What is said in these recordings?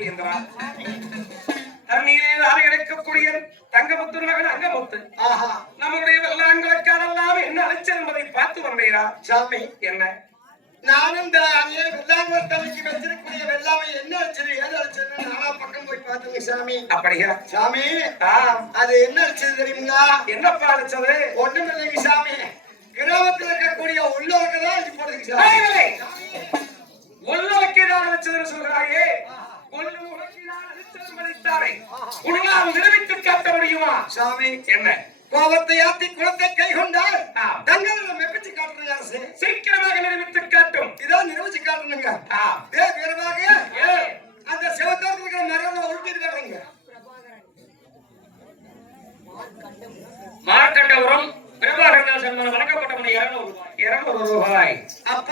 தேவேந்திரா தண்ணீரே நாடு எடுக்கக்கூடிய தங்கமுத்து மகன் அங்கமுத்து நம்முடைய வெள்ளாங்களுக்காரெல்லாம் என்ன அழைச்சல் என்பதை பார்த்து வந்தீரா சாமி என்ன நானும் இந்த வெள்ளாங்கத்தலைக்கு வச்சிருக்கக்கூடிய வெள்ளாமை என்ன அடிச்சது ஏது அடிச்சதுன்னு நானா பக்கம் போய் பார்த்தேங்க சாமி. அப்படியா சாமி? அது என்ன அடிச்சது தெரியுங்களா? என்னப்பா அடிச்சது? ஒண்ணும் இல்லைங்க சாமி, கிராமத்தில் இருக்கக்கூடிய உள்ளவர்கள் தான் அடிச்சு போடுதுங்க சாமி. உள்ளவக்கே தான் அடிச்சதுன்னு சொல்றாயே, உன்னால் நிரூபித்து காட்ட முடியுமா சாமி? என்ன கோபத்தை ஆத்தி குளத்தை கை கொண்டால் தங்களை மெப்பிச்சு காட்டுறது அரசு சீக்கிரமாக நிரூபித்து காட்டும். இதான் நிரூபிச்சு காட்டணுங்க. வீரமாக அந்த சிவத்தோரத்தில் இருக்கிற மரம் உருட்டிட்டு வர்றீங்க. மார்க்கண்டபுரம் பிரபாகரன் வழங்கப்பட்ட 200 ரூபாய். அப்ப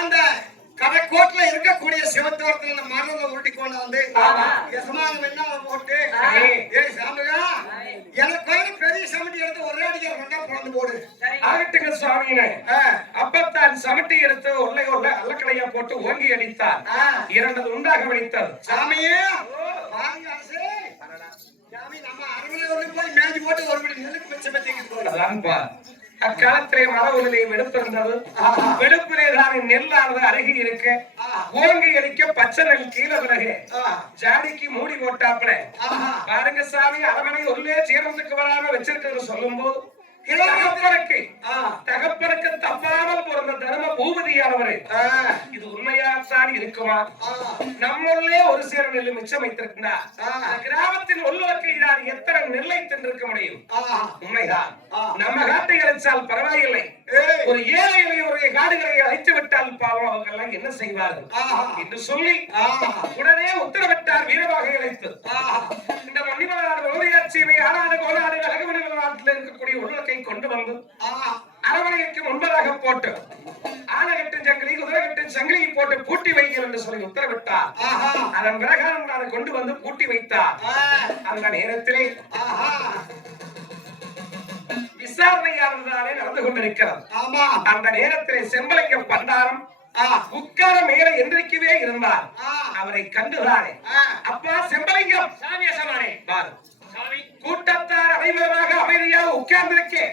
அந்த கடற்கோட்டில் இருக்கக்கூடிய சிவத்தோரத்தில் இந்த மரத்தை உருட்டி கொண்டு வந்து எசமானம் என்ன போட்டு சாமியா எனக்கு பெரிய சமட்டி எடுத்து ஒரே அடிக்க கொண்டா குழந்தை போடு ஆகட்டுங்க சுவாமியினே. அப்பத்தான் சமட்டி எடுத்து ஒல்லை அல்லக்கடையா போட்டு ஓங்கி அடித்தார். 2 உண்டாக வெடித்தது. சாமியே சாமி, நம்ம அரண்மனை போய் மேஞ்சி போட்டு ஒருபடி நெல்லுக்கு வச்ச பத்திக்கு அக்காலத்திலே மரவுகளை வெடுப்பிருந்தது. வெடுப்பிலே தான் நெல்லானது அருகி இருக்க ஓங்கி அடிக்க பச்சை நெல் கீழே பிறகு ஜாடிக்கு மூடி போட்டாப்புல பாருங்க சாமி, அரமனை உள்ளே சீரத்துக்கு வராம வச்சிருக்கிறது சொல்லும் போது தகப்பனுக்கு தப்பாமல் பிறந்த தர்ம பூபதியானவரே, இது உண்மையாத்தான் இருக்குமா? நம்மளே ஒரு சேர நெல் மிச்சம் வைத்திருந்தா கிராமத்தின் உள்ளவருக்கு நான் எத்தனை நெல்லை தின்றிருக்க முடியும்? உண்மைதான். நம்ம காட்டை அழைச்சால் பரவாயில்லை, ஒரு ஏழை ஒரு காடுகளை அழைத்து விட்டால் பாவம் அவங்க எல்லாம் என்ன செய்வார்கள் என்று சொல்லி உடனே உத்தரவிட்டார். வீரவாகை அழைத்து இந்த மன்னிமலாடு ஓரியாட்சியை ஆனாடு கோலாடு அழகுமணி நாட்டில் இருக்கக்கூடிய உள்ளவர்க்கை கொண்டு வந்து அரவணைக்கு முன்பதாக போட்டு ஆனகட்டின் சங்கிலி குதிரைகட்டின் சங்கிலியை போட்டு பூட்டி வைங்கள் என்று சொல்லி உத்தரவிட்டார். அதன் பிரகாரம் நான் கொண்டு வந்து பூட்டி வைத்தார். அந்த நேரத்திலே விசாரணையானதாலே நடந்து கொண்டிருக்கிறது. அந்த நேரத்திலே செம்பலிங்கம் பண்டாரம் உட்கார மேல என்றைக்குவே இருந்தார். அவரை கண்டுதானே அப்பா செம்பலிங்கம் கூட்டத்தார் அனைவராக அமைதியாக உட்கார்ந்திருக்கேன்,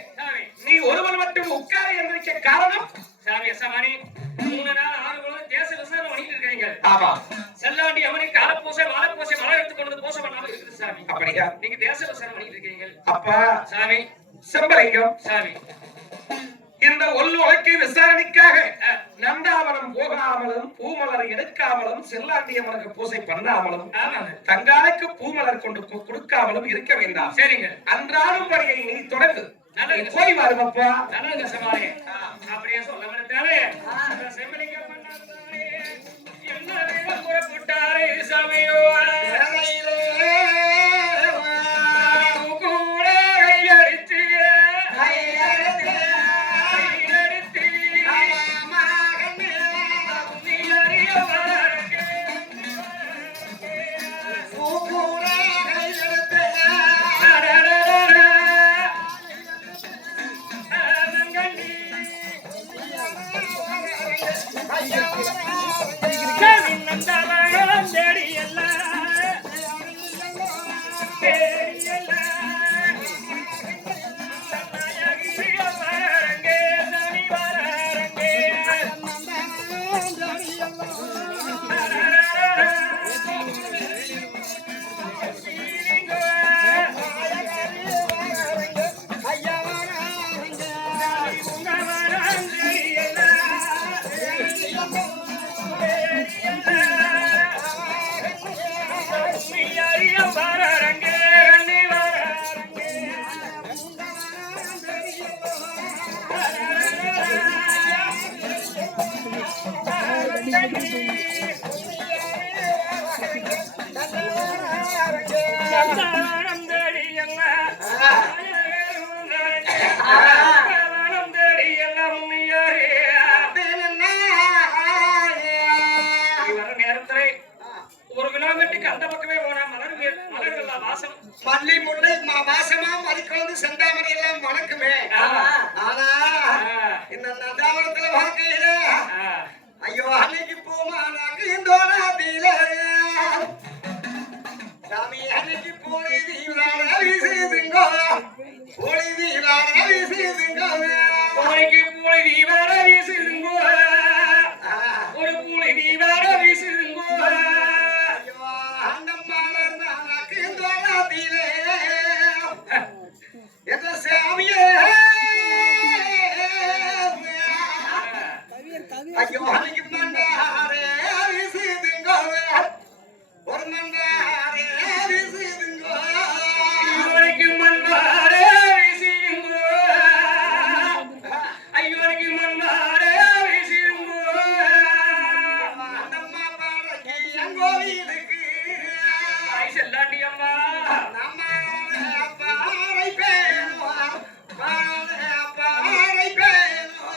நீ ஒருவன் மட்டும் உட்கார எந்திருக்க காரணம்? சாமி சமானி 3 நாள் 6 நாள் தேச விசாரணை பண்ணிட்டு இருக்காங்க. ஆமா, செல்லாண்டி அவனுக்கு அலப்பூசை வாழைப்பூசை மழை எடுத்து கொண்டு போச பண்ணாம இருக்குது சாமி. அப்படியா? நீங்க தேச விசாரணை பண்ணிட்டு இருக்கீங்க. அப்பா சாமி செம்பலிங்கம் சாமி, இந்த ஒல்லுலகை விசாரணைக்காக நந்தாவனம் போகாமலும் பூமலரை எடுக்காமலும் செல்லாண்டியம்மனுக்கு பூசை பண்ணாமலும் தங்காலுக்கு பூமலர் கொண்டு கொடுக்காமலும் இருக்க வேண்டாம். சரிங்க, அன்றாடும் பணியை நீ தொடங்கு. போய் வருமப்பா. நல்ல சமாளி அப்படியே சொல்ல மாட்டாரே செம்பலிங்கம் பண்ணாரே என்ன புறப்பட்டாரே சாமியோ மல்லி முல்லை வாசமா மதிக்கொண்டு செந்தாமரை எல்லாம் வணக்குமே. ஆனா இந்த நந்தாவனத்துல வாழ்க்கையில ஐயோ அன்னைக்கு போமா நாக்கு இந்த உனக்கு பூளை நீ வர வீசுதுங்கோ ஒரு பூளை நீ வர வீசுதுங்கோ ஐயோ அன்னைக்கு மண்டாரே வீசுதுங்கோ ஒரு மண்டாரே வீசுதுங்கோ உனக்கு மன்மாரே வீசுதுங்கோ ஐயோனுக்கு மன்மாரே வீசுதுங்கோ அந்தம்மா பாடகி எங்கோவிலுக்கு செல்லாண்டி அம்மா பாறை பேணுவா பாறை பேணுவா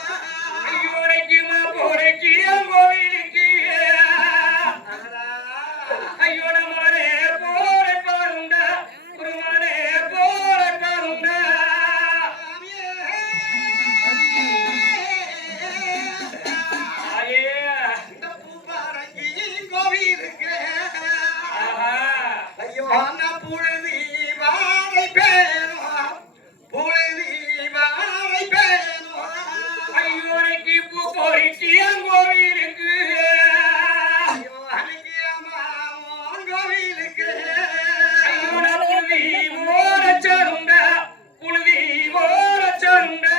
ஐயோனுக்கு மா போரைக்கு கோவிலுக்கு ஐயோ நம்மளே போரை பாருண்டா ஒரு மனே போரை பாருண்டா ஆயே இந்த பூபாரங்கி கோவிலுக்கு ஆஹா ஐயோ நான் புழுதி வாழை பேணுவா புழுதி வாழை பேணுவா ஐயோனுக்கு பூ போரைக்கு கோவிலுக்கு ஐயோ அன்னைக்கு அம்மா கோவிலுக்கு ஐயோன புழுதி மோரச்சருண்டா புழுதி மோரச்சருண்டா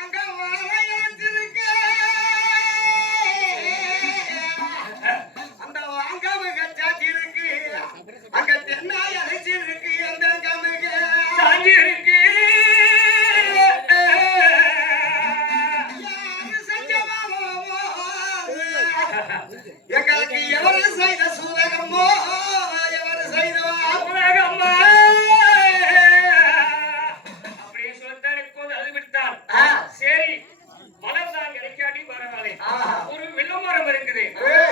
அங்க வாழையாச்சிருக்கு அந்த வாங்கமுக சாச்சிருக்கு அங்க தென்னாய் அழைச்சிருக்கு அந்த கமுக சாஞ்சி இருக்கு யாரு செஞ்சமாமோ எங்களுக்கு எவரு செய்த சூதகமோ எவரு செய்தவா உலகம்மா அப்படியே சொல்லத்தான் இப்போது அது விட்டான் சரி மலர் தான் கிடைக்காட்டி பரவாயில்லை ஒரு வில்லமரம் இருக்குது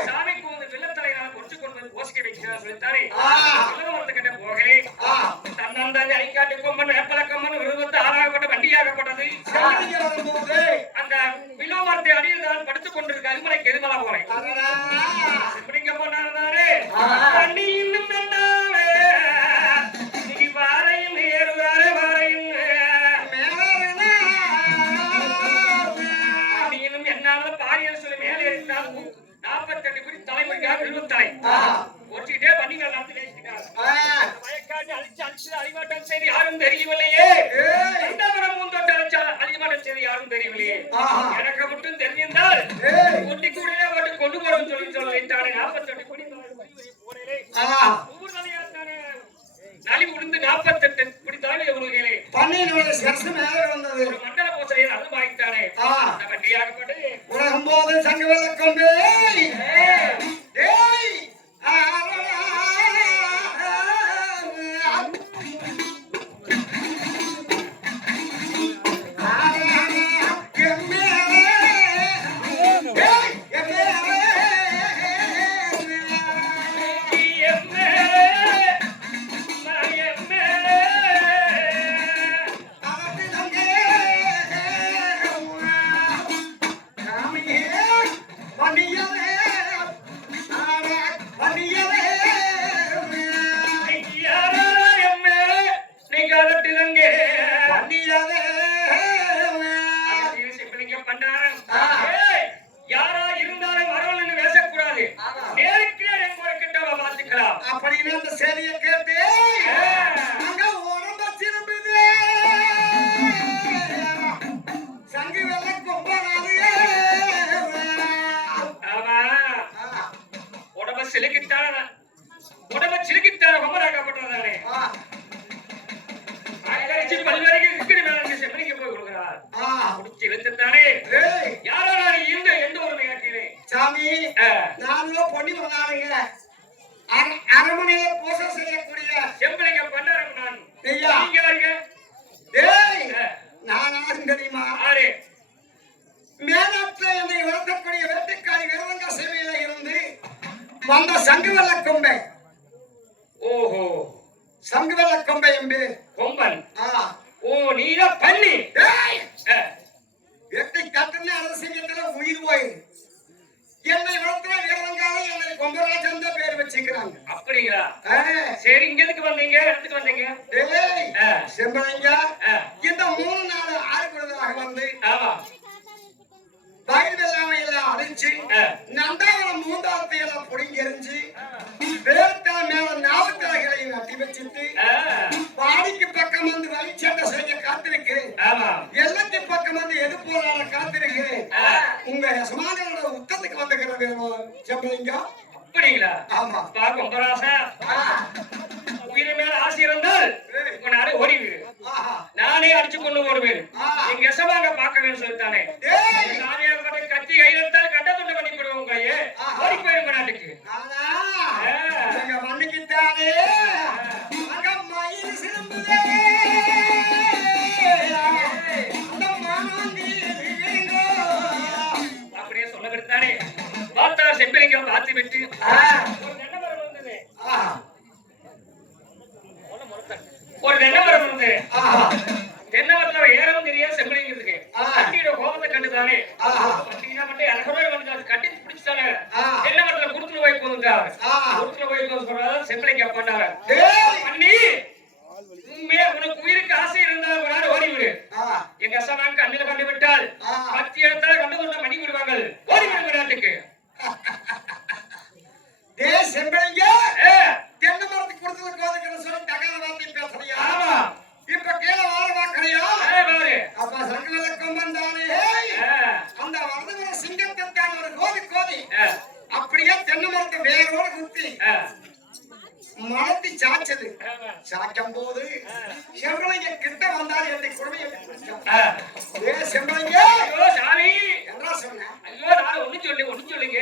சாமிக்கு வந்து வில்லத்தலையினால் கொஞ்சம் கொண்டு வந்து போசிக்க வைக்கிறா சொல்லித்தானே வில்லமரத்துக்கிட்ட போகிறேன் தன்னந்தாங்க அடிக்காட்டி கொம்பன் வேப்பல கொம்பன் விருதத்து ஆளாகப்பட்ட வண்டியாகப்பட்டது வரும்போது அந்த வில்லமரத்தை அடியில் தான் படுத்துக் கொண்டிருக்க அருமலைக்கு எதிர்மலா போறேன் எப்படிங்க போனாரு வண்டி இன்னும் வேண்டாமே நீ வாரையும் ஏறுவாரு வாரையும் அப்படியும் என்னால பாரியல் சொல்லி மேலே இருந்தால் 48 குடி தலைமுறைக்காக விழுத்தலை ஒட்டிக்கிட்டே பண்ணிகள் நடத்தி பேசிக்கிறார் வயக்காட்டு அழிச்சு அழிமாட்டம் செய்து யாரும் தெரியவில்லையே இரண்டாவரம் முந்தோட்ட அழிச்சா அழிமாட்டம் செய்து யாரும் தெரியவில்லையே எனக்கு மட்டும் தெரிஞ்சிருந்தால் ஒட்டி கூடையிலே ஓட்டு கொண்டு போறோம் சொல்லி வைத்தானே 48 குடி போனேனே ஒவ்வொரு நாளையாத்தானே நலி உடுந்து 48 குடி தலைமை உருகிறே பன்னியினுடைய சிரசு மேலே வந்தது ஒரு மண்டல பூசையை அது வாங்கித்தானே வண்டியாகப்பட்டு உலகம் போது சங்கு விளக்கம் யாரா இருந்தாலும் வரவன்னு பேசக்கூடாது நேருக்கு நேரம் கிட்ட பாத்துக்கலாம் அப்படின்னு அந்த செய்தியை கேட்டு அங்க உடம்ப திரும்புது சங்கு வெள்ள கொம்பனாது ஆமா உடம்ப சிலுக்கிட்டான கொம்பராக்கப்பட்டதானே அகரிச்சு பல்வேறு இருக்கிற மேலே செம்மனிக்கு போய் கொடுக்கிறார் முடிச்சு இழுத்துத்தானே யாரா இந்த எந்த ஒரு கேட்கிறேன் சாமி நானும் பொண்ணி வந்தாருங்க அரமனையில பூசை செய்யக்கூடிய செம்பலிங்க பண்ணாரம் நான் ஐயா. நீங்க வாங்க டேய் நான் யாரும் தெரியுமா ஆரே மேலாட்டில் என்னை வளர்க்கக்கூடிய வேட்டைக்காரி விரதங்க சேவையில இருந்து வந்த சங்குவெள்ள கொம்பை ஓஹோ சங்குவெள்ள கொம்பை எம்பு கொம்பன் ஆ ஓ நீதான் பண்ணி டேய் வேட்டை காட்டுன்னு அரசியத்துல உயிர் போய் என்னை வளர்க்கிற வீரவங்கால என்னை கொம்பராஜன் தான் பேர் வச்சுக்கிறாங்க அப்படிங்களா சரி இங்க எதுக்கு வந்தீங்க இடத்துக்கு வந்தீங்க டேய் செம்பளைங்க வந்து ஆமா வயல் வெள்ளாமை எல்லாம் அழிச்சு நந்தாவரம் மூந்தாரத்தை எல்லாம் புடுங்கி எறிஞ்சு வேர்த்தல மேல நாவுத்தலைகளை நட்டி வச்சுட்டு வாடிக்கு பக்கம் வந்து வழிச்சண்டை செய்ய காத்திருக்கிறேன். எல்லாத்தையும் பக்கம் வந்து எது போறான காத்திருக்கிறேன். உங்க யசமானோட உத்தத்துக்கு வந்துக்கிற வேணும் செம்பலிங்க. அப்படிங்களா? ஆமா கொம்பராசா உயிர் மேல ஆசை இருந்தால் நானே ஓடிவிடு. நானே அடிச்சு கொண்டு ஓடுவேன். எங்க யசமாக பார்க்க வேண்டும் சொல்லித்தானே. நானே கத்தி கையெழுத்தால் கட்ட துண்டு பண்ணி போடுவோம். உங்க ஐயே ஓடி போயிருங்க நாட்டுக்கு. மண்ணுக்குத்தானே மயில் சிலம்புதே அப்படியே சொல்ல விடுத்தானே. பார்த்தார் செம்பிலிங்க பார்த்து விட்டு ஒரு தென்னமரம் வந்து தென்னமரத்துல ஏறவும் தெரியாது செம்பிலிங்கிறதுக்கு. கட்டியோட கோபத்தை கண்டுதானே மட்டும் எனக்கு வந்து கட்டி பிடிச்சானே தென்னமரத்துல குடுத்துல போய் போதுட்டாரு. குடுத்துல போய் சொல்றாரு செம்பிலிங்க பண்ணாரு. பண்ணி உனக்கு உயிருக்கு ஆசை இருந்தால் ஒரு நாள் ஓடிவிடு. எங்க அசமான் கண்ணில கண்டு விட்டால் 10 இடத்தால் கண்டு கொண்ட மணி விடுவாங்க. ஓடிவிடுங்க நாட்டுக்கு. செம்பிலிங்க தென்னை மரத்துக்கு கொடுத்தது கோதுக்கிற சொல்லி தகாத வார்த்தை பேசுறியா? இப்ப கீழே வாழ வாக்கறியா? அப்ப சங்கலக்கம் வந்தானே அந்த வரதுகிற சிங்கத்தை தான் ஒரு கோதி கோதி அப்படியே தென்னை மரத்தை வேரோடு குத்தி மரத்தி சாச்சது. சாக்கும் போது செம்பளைங்க கிட்ட வந்தாரு. என்னை குடுமையை செம்பளைங்க என்ன சொன்ன? ஐயோ நான் ஒண்ணு சொல்லுங்க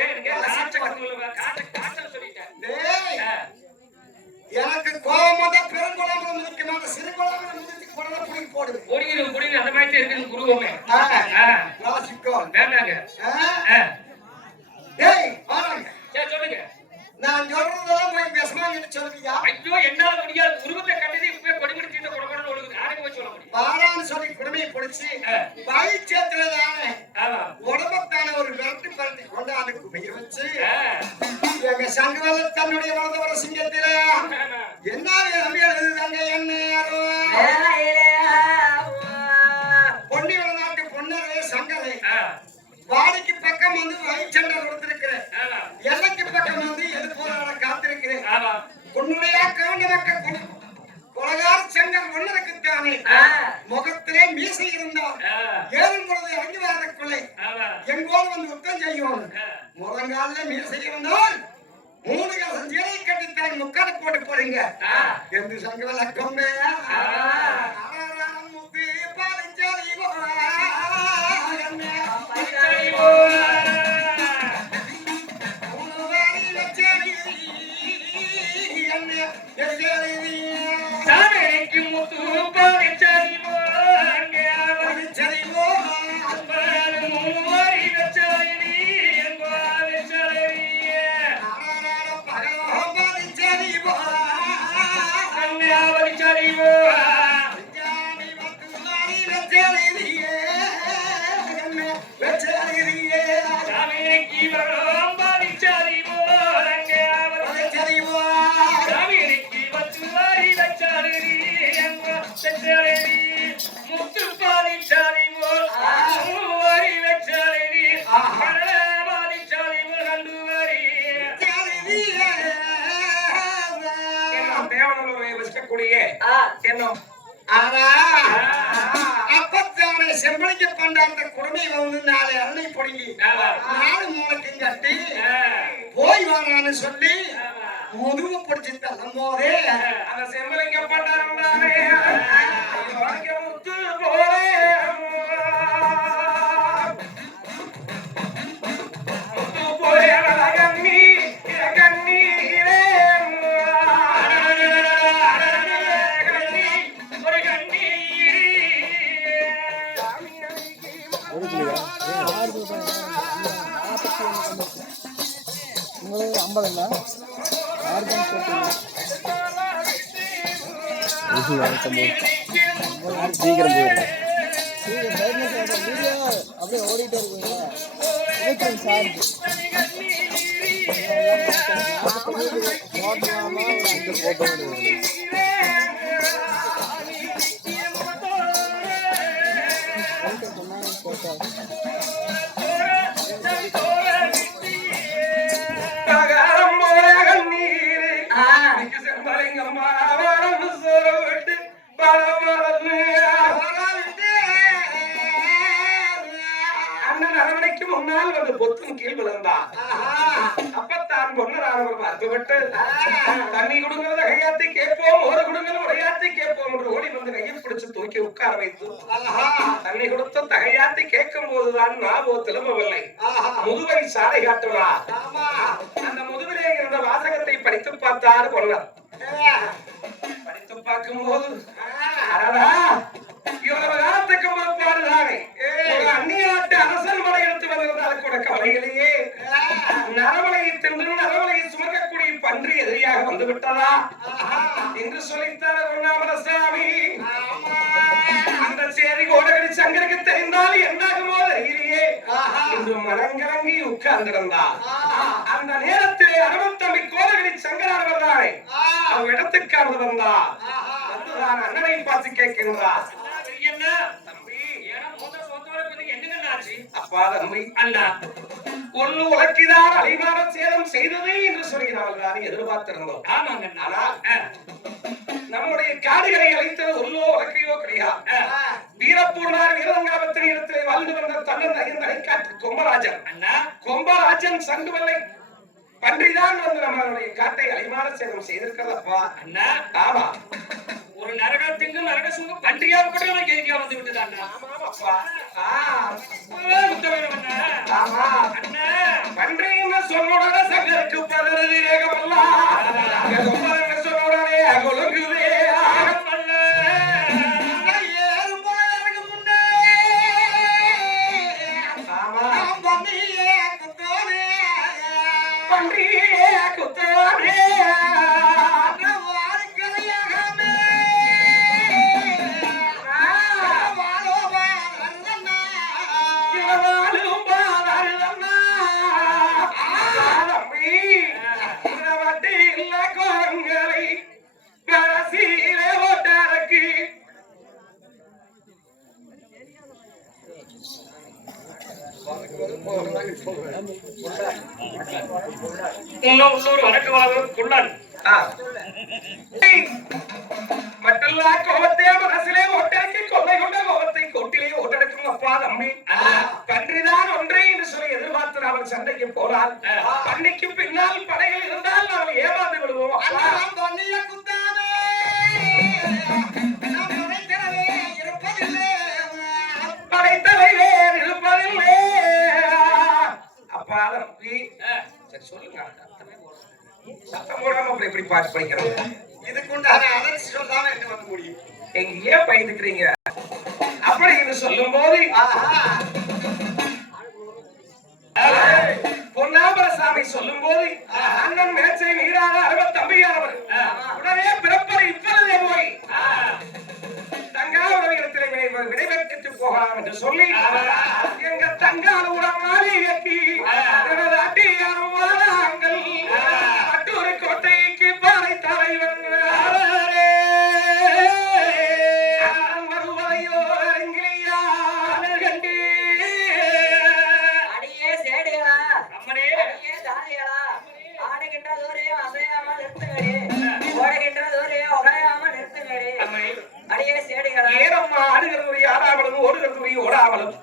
எனக்கு கோபம் தான் பெருங்குளம் முதிக்க மாட்டேன். சிறுகுளம் முதிச்சு குடலை புடிங்கி போடுது. பொடிங்க அந்த மாதிரி இருக்குது குருவமே. வேண்டாங்க. சொல்லுங்க. நான் சொல்றதெல்லாம் போய் பேசமான்னு சொல்லுவியா? ஐயோ என்னால முடியாது. உருவத்தை கண்டது இப்ப கொடிபிடி தீர்த்த கொடுக்கணும் உங்களுக்கு நாளைக்கு போய் சொல்ல முடியும். பாரான்னு சொல்லி குடுமையை பிடிச்சி வயிற்றேத்துறதானே உடம்பத்தான ஒரு விரட்டி பரட்டி கொண்டாந்து குமைய வச்சு எங்க சங்கவல்ல தன்னுடைய வளர்ந்த சிங்கத்தில என்ன எழுதுதாங்க என்ன பொன்னி நாட்டு பொன்னரே சங்கரை வாடிக்கு பக்கம் வந்து வயிற்றண்டை கொடுத்திருக்கிறேன். எல்லைக்கு பக்கம் வந்து எது போல காத்திருக்கிறேன். உன்னுடைய கவுண்ட மக்கள் கொலகார செங்கல் ஒன்னருக்குத்தானே முகத்திலே மீசை இருந்தால் ஏறும் பொழுது இறங்கி வரக்குள்ளே எங்கோடு வந்து யுத்தம் செய்யும். முழங்கால மீசை இருந்தால் 3 கலசம் ஜீரை கட்டித்தான் முக்காடு போட்டு போறீங்க என்று சங்க விளக்கம். முத்து பாலிஞ்சாலி அப்பத்தானே செம்பளிக்க பண்டாந்த குடுமை வந்து 4 அரணை பொடுங்கி 4 மூளைக்கும் கட்டி போய் வாரான்னு சொல்லி முதுகு பிடிச்சி தள்ளும் போதே அந்த செம்பளிக்க பண்டாரே முத்து போலே முத்து போலே கண்ணி கண்ணீரே உங்களுக்கு 50 சீக்கிரம் போயிடும். வீடியோ அப்படியே ஓடிட்டே இருக்குங்க. சார்ஜ் போட்டோ அண்ணன் அரவணைக்கு முன்னால் வந்து பொத்தும் கீழ் விழுந்தான். அப்பத்தான் பொன்னரானவர் பார்த்துவிட்டு தண்ணி கொடுங்கிறத கையாத்தி கேட்போம், ஒரு குடுங்கள் உரையாத்தி கேட்போம் என்று ஓடி வந்து கையை பிடிச்சு தூக்கி உட்கார வைத்து தண்ணி கொடுத்த தகையாத்தி கேட்கும் போதுதான் ஞாபகம் திரும்பவில்லை. முதுவை சாலை காட்டுவா அந்த முதுவிலே இருந்த வாசகத்தை படித்து பார்த்தார் பொன்னர். படித்து பார்க்கும் போது இவ்வளவு காலத்துக்கு முற்பாடுதானே அந்நிய நாட்டு அரசன் படை எடுத்து வந்திருந்தால் கூட கவலையிலேயே நரவலையை தின்று நரவலையை சுமக்கக்கூடிய பன்றி எதிரியாக வந்து விட்டதா என்று சொல்லித்தார குருநாமரசாமி. அந்த சேரி கோடகடி சங்கருக்கு தெரிந்தால் என்னாகுமோ தெரியலையே என்று மனங்கலங்கி உட்கார்ந்திருந்தார். அந்த நேரத்திலே அருமத்தம்பி கோடகடி சங்கரானவர் தானே அவர் இடத்துக்காக வந்தார். வந்துதான் அண்ணனை பார்த்து கேட்கின்றார். என்ன தம்பி அப்பா தம்பி அண்ணா ஒன்னு உலக்கிதான் அலைமான சேதம் செய்ததே என்று சொல்கிறார்கள் தானே எதிர்பார்த்திருந்தோம். ஆமாங்க நம்முடைய காடுகளை அழைத்தது ஒல்லோ உலக்கையோ கிடையாது. வீரப்பூர்ணார் வீரங்காபத்தின் இடத்திலே வாழ்ந்து வந்த தன்னன் ஐந்தனை காட்டு கொம்பராஜன் அண்ணா கொம்பராஜன் சண்டுவல்லை பன்றிதான் வந்து நம்மளுடைய காட்டை அலைமான சேதம் செய்திருக்கிறதப்பா அண்ணா. ஆமா ஒரு நரகத்திற்கு நரக சுங்க பன்றியாக கூட கேட்க வந்து விட்டது. பன்றின்னு சொன்னோட சங்கருக்கு பதறது வேகமல்லா சொன்னோடனே கொழுங்குதே உள்ளூர் வழக்குவாளர் மற்றல்லா கோபத்தை மனசிலே ஓட்டடக்கி கொள்ளை கொண்ட கோபத்தை கோட்டிலே ஓட்டடக்கும் அப்பா தம்பி பன்றிதான் ஒன்றே என்று சொல்லி எதிர்பார்த்து அவன் சண்டைக்கு போனான். பன்னிக்கு பின்னால் படையில் இருந்தால் அவன் ஏமாந்து விடுவோம். படைத்தலைவே இருப்பதில்லை அப்பா தம்பி. சரி சொல்லுங்க சத்தம் போடாம அப்படி எப்படி பாட்டு படிக்கிறோம். இதுக்குண்டான அலர்ஜி சொல்லாம என்ன பண்ண முடியும்? எங்க ஏன் பயந்துக்கிறீங்க அப்படின்னு சொல்லும் போது பொன்னாபரசாமி சொல்லும் போது அண்ணன் மேச்சை நீராக அறுபத் தம்பியானவர் உடனே பிறப்பதை இப்பொழுதே போய் தங்காவரத்திலே விடைபெற்று போகலாம் என்று சொல்லி எங்க தங்கால உடமாறி வெட்டி அட்டூர் கோட்டைக்கு பாறை தலைவன் வருவதையோ அரங்கிலியா கண்டு அடியே சேடிகளா அம்மனே அடியே தானிகளா ஆடுகின்ற தூரே அசையாமல் நிறுத்துங்கடி ஓடுகின்ற தூரே உடையாமல் நிறுத்துங்கடி அடியே சேடிகளா ஏறம்மா ஆடுகிறதுடைய ஆடாமலும் ஓடுகிறதுடைய ஓடாமலும்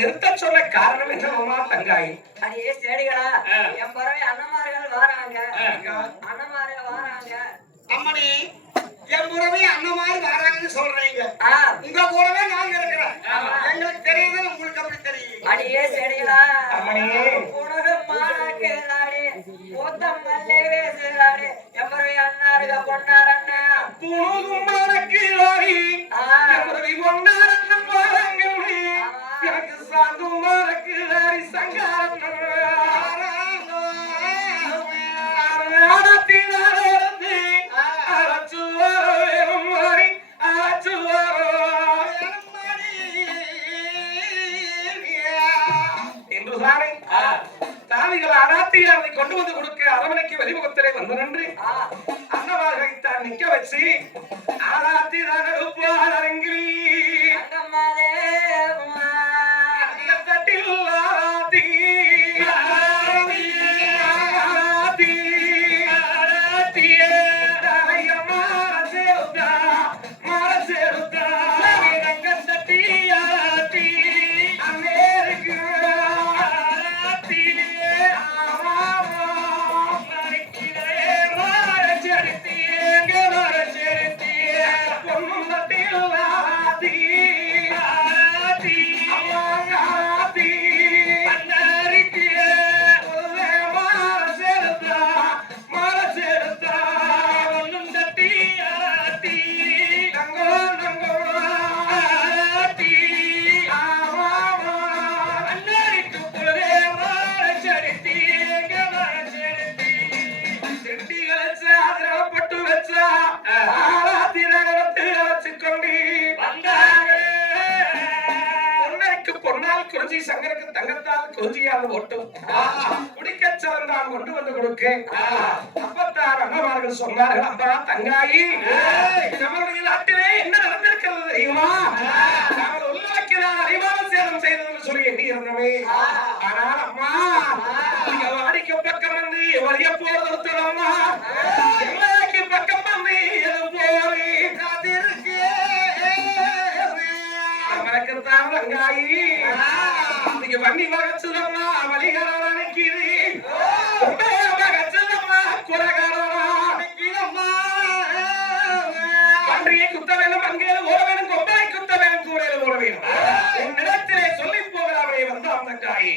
நிறுத்த சொன்ன காரணம் என்னமா தங்காய்? அடியே சேடிகளா என் பறவை அண்ணமார்கள் வாராங்க அண்ணமார்கள் வாராங்க. அம்மனி என் புறவே அண்ணமாரி வாராங்கன்னு சொல்றீங்க. உங்க கூடவே நாங்க இருக்கிறேன். எங்களுக்கு தெரியுது உங்களுக்கு அப்படி தெரியும். அடியே சேடிகளா அம்மனி உனக்கு மானாக்கேளாடி மொத்தம் மல்லே வேசுறாடி என் பறவை அண்ணாருக பொன்னார் அண்ணா புனுகும் மானாக்கேளாடி என் பறவை பொன்னார் அண்ணன் வாராங்க எனக்கு சாந்தும் மானாக்கேளாடி சங்காரம் கொண்டு வந்து கொடுக்க அரவணைக்கு வெளிமுகத்திலே வந்து நின்று அன்னவார்களை தான் நிக்க வச்சு ஆராத்தி தான் அரங்கிலி கொஞ்சி சங்கருக்கு தங்கத்தால் கொஞ்சியால் ஓட்டும் குடிக்க சிறந்தான் கொண்டு வந்து கொடுக்க அப்பத்தார் அண்ணமார்கள் சொன்னார்கள் அப்பா தங்காயி நம்மளுடைய நாட்டிலே என்ன நடந்திருக்கிறது தெரியுமா நாங்கள் உள்ளாக்கிறார் அறிவான சேதம் செய்ததுன்னு சொல்லி எண்ணி இருந்தவே ஆனால் அம்மா நீங்க வாடிக்கு பக்கம் வந்து வழிய போறதுமா எங்களுக்கு பக்கம் வந்து எது போறே மறக்கத்தான் தங்காயி நீங்க வண்டி மகச்சுதம்மா வழிகாரா நினைக்குது மகச்சுதம்மா குலகாரா நினைக்குதம்மா பன்றியை குத்த வேணும் அங்கே ஓட வேணும் கொம்பரை குத்த வேணும் கூடையில் ஓட வேணும் என் நிலத்திலே சொல்லி போகிறாவே வந்தான் தங்காயி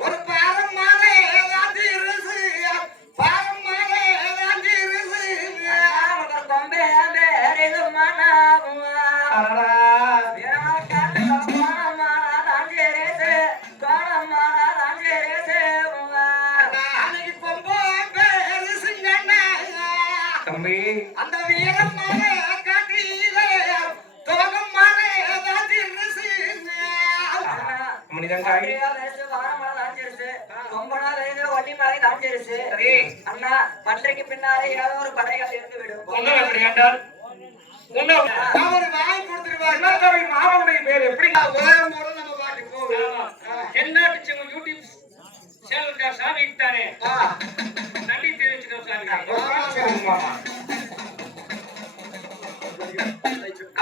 ஒரு பாரம் மாலை தம்பி அந்த வீரம் மாலை காட்டிலே தோகம் மாலை மனிதங்காய் அண்ணா பன்றைக்கு பின்னாலே ஏதோ ஒரு படைகள் இருந்து விடும் ஒன்னும் எப்படி என்றால் அவர் வாங்கி கொடுத்துருவாரு மாமனுடைய பேர் எப்படி உலகம் போல நம்ம பாட்டு போவோம் தென்னாட்டு யூடியூப் சேனலுக்கா சாமி தானே நன்றி தெரிவிச்சுக்கோ சாமி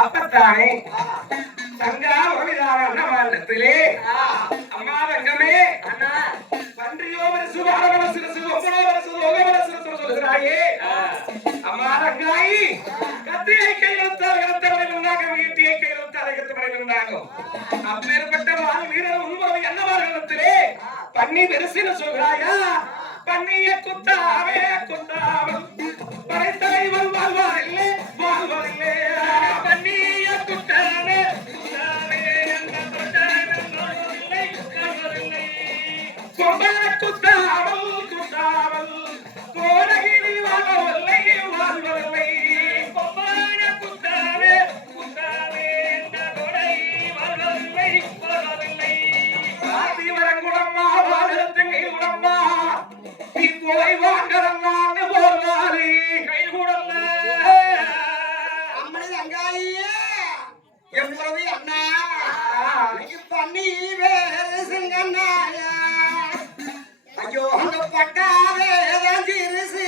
அப்பத்தானே தங்கா மகிழான அண்ணமாண்டத்திலே அம்மா தங்கமே அண்ணா பன்றியோ மனசு வாரமன சிறுசு ஒவ்வொரு மனசு ஒவ்வொரு சிறுசு சொல்கிறாயே அம்மா தங்காயி கத்தியை கையிலத்தால் கத்தவரை வந்தாங்க வீட்டியை கையிலத்தால் கத்தவரை வந்தாங்க அப்பேற்பட்ட வாழ் வீரர் உண்மை அண்ணமாண்டத்திலே பன்னி பெருசுன்னு சொல்கிறாயா பன்னிய குத்தாவே குத்தாமல் படைத்தலைவன் வாழ்வாரில்லை வாழ்வாரில்லை பன்னிய குத்தாவே குத்தாவே கொம்பன குத்தாமல் குத்தாமல் கோடகிரி வாழ்வதில்லை வாழ்வதில்லை கொம்பன குத்தாவே குத்தாவே கொடை வாழ்வதில்லை வாழ்வதில்லை ஆதிவரங்குடம்மா வாழ்வதற்கு குடம்மா நீ போய் வாங்கறன்னான்னு போறாரு கை கூடல்ல அம்மனி அங்காயே எவ்வளவு அண்ணா இன்னைக்கு பண்ணி வேறு சிங்கண்ணாயா ஐயோ அந்த பட்டாவே தான் சிறுசு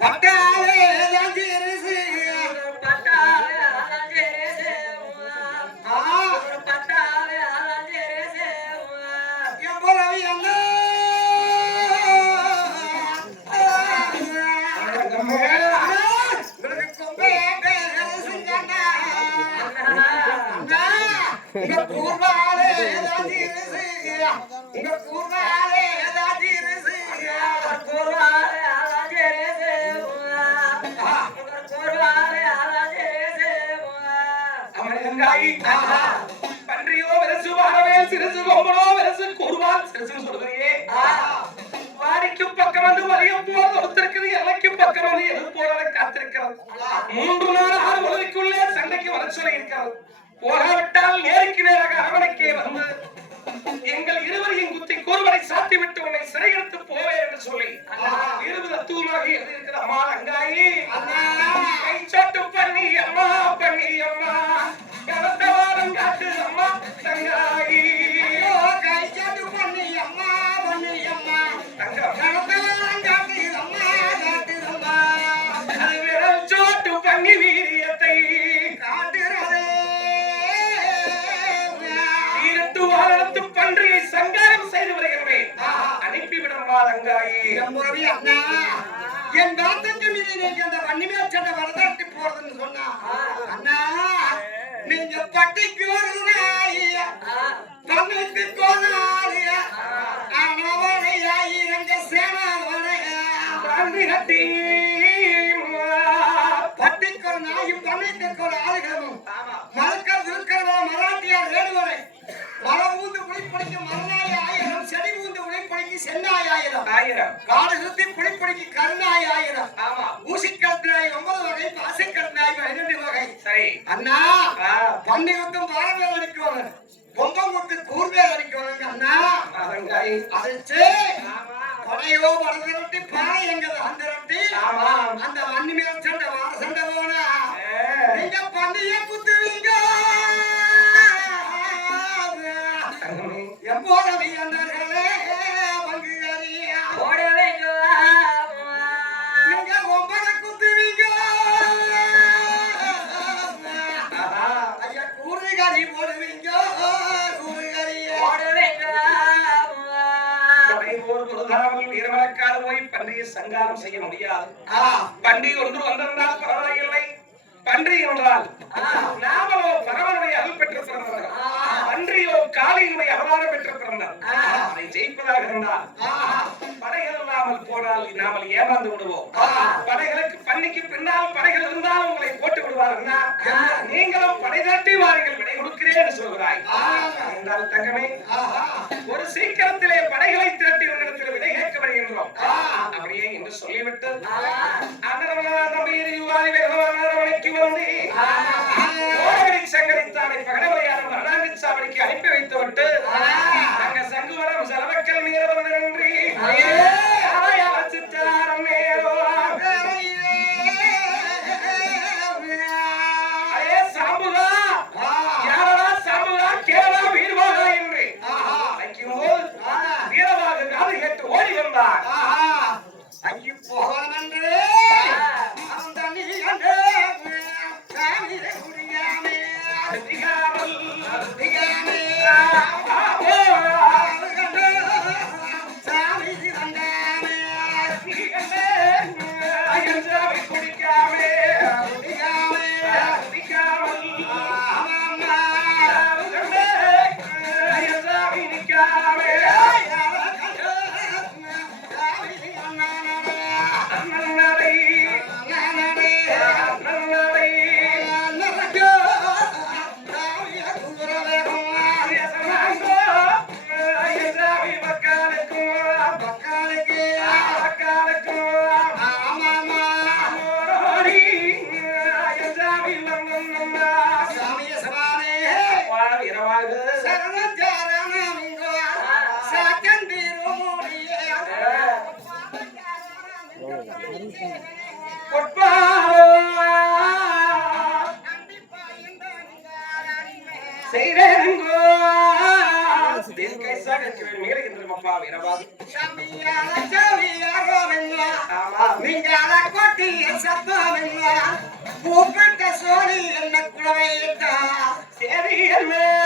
பட்டாவே தான் சிறுசு பட்டாவே அலஞ்சேரே ஆ பட்டாவே அலஞ்சேரே எவ்வளவு அண்ணா உங்க கூர்வாலே ஏதாவது இருசு உங்க கூர்வாலே ஏதாவது இருசு கோர்வாலே அலஞ்சேரே கோர்வாலே அலஞ்சேரே அமரங்காயி பன்றியோ வெரசு வாரவே சிறுசு கொம்பனோ வெரசு கூர்வால் சிறுசு சொல்றியே வாடிக்கு பக்கம் வந்து வலியும் போறது ஒருத்தருக்கு இலைக்கு பக்கம் வந்து எது போறத காத்திருக்கிறது 3 நாள் 6 உலகிக்குள்ளே சண்டைக்கு வர சொல்லி இருக்கிறது போகாவிட்டால் நேருக்கு நேராக அரவணைக்கே வந்து எங்கள் இருவரையும் குத்தி கூறுவரை சாத்தி விட்டு உன்னை சிறையெடுத்து போவேன் என்று சொல்லி 20 தூமாக எழுதியிருக்கிற அம்மா அங்காயி கை சாட்டு பண்ணி அம்மா கனத்தவாரம் காட்டு அம்மா தங்காயி கை சாட்டு பண்ணி அம்மா தங்கம் கணத்தெல்லாம் காட்டு அம்மா காட்டுதம்மா அது விரல் சோட்டு பண்ணி வீரியத்தை காட்டுறதே வாரத்து பன்றியை சங்காரம் செய்து வருகிறேன் அனுப்பிவிடமா தங்காயி எம்புறவி அண்ணா என் தாத்தஞ்சு மீது நீங்க அந்த வன்னிமேல் சட்டை வரதாட்டி போறதுன்னு சொன்னா அண்ணா நீங்க பட்டிக்கு ஒரு நாய பண்ணைக்கு கோனாலிய ஆனவனை ஆயிரங்க பன்றி கட்டி பட்டிக்கொரு நாயும் பண்ணைக்கொரு ஆளுகளும் மலக்கல் திருக்கல்வா மராட்டியார் வேடுவரை மலை ஊந்து புளிப்படிக்க மரநாய் 1000 செடி ஊந்து புளிப்படிக்கு சென்னாய் 1000 காடு சுத்தி புளிப்படிக்கு கருநாய் 1000 ஊசிக்கல் நாய் 9 வகை பாசைக்கல் நாய் 12 வகை சரி அண்ணா பண்ணி ஊத்தும் பாரவேல் அடிக்கணும் பொம்பம் முட்டு கூர்வேல் அடிக்கணுங்க அண்ணா அடிச்சு கொடையோ வளர்ந்துட்டி பானை எங்கது அந்த ரொட்டி அந்த மண்ணு மேல சண்டை வார சண்டை போனா நீங்க பண்ணிய குத்துவீங்க எப்போதவி அண்ணர்களே பங்குகாரியா நீங்க ஒன்பதை குத்துவீங்க ஐயா கூறுகாரி போடுவீங்க கூறுகாரியா வீரமரக்காடு போய் பன்றியை சங்காரம் செய்ய முடியாது. பன்றி ஒன்று வந்திருந்தால் பரவாயில்லை. பன்றி என்றால் நாமளோ பரவனுடைய அருள் பெற்று பிறந்தவர்கள், பன்றியோ காளியினுடைய அவதாரம் பெற்று பிறந்தார். அதை ஜெயிப்பதாக இருந்தால் படைகள் இல்லாமல் போனால் நாமல் ஏமாந்து விடுவோம். படைகளுக்கு பன்னிக்கு பின்னால் படைகள் இருந்தால் உங்களை போட்டு விடுவார்கள். நீங்களும் படை தட்டி வாருங்கள், விடை கொடுக்கிறேன் சொல்கிறாய் என்றால் தங்கமே, ஒரு சீக்கிரத்திலே படைகளை திரட்டி உன்னிடத்தில் விடை கேட்க வருகின்றோம் அப்படியே என்று சொல்லிவிட்டு சங்கரித்தானை பகடவரையான அனாமிச்சாவடிக்கு அனுப்பி வைத்துவிட்டு அங்க சங்குவரம் செலவக்கல் மீறவன் நன்றி சித்தாரம் மேலோ அதே சாம்புகா யாரா சாம்புகா கேரளா வீரவாக என்று அழைக்கும் போது வீரவாக காது கேட்டு ஓடி வந்தார். ஐயோ போகலாம் என்று அந்த நீங்க சரி என்ன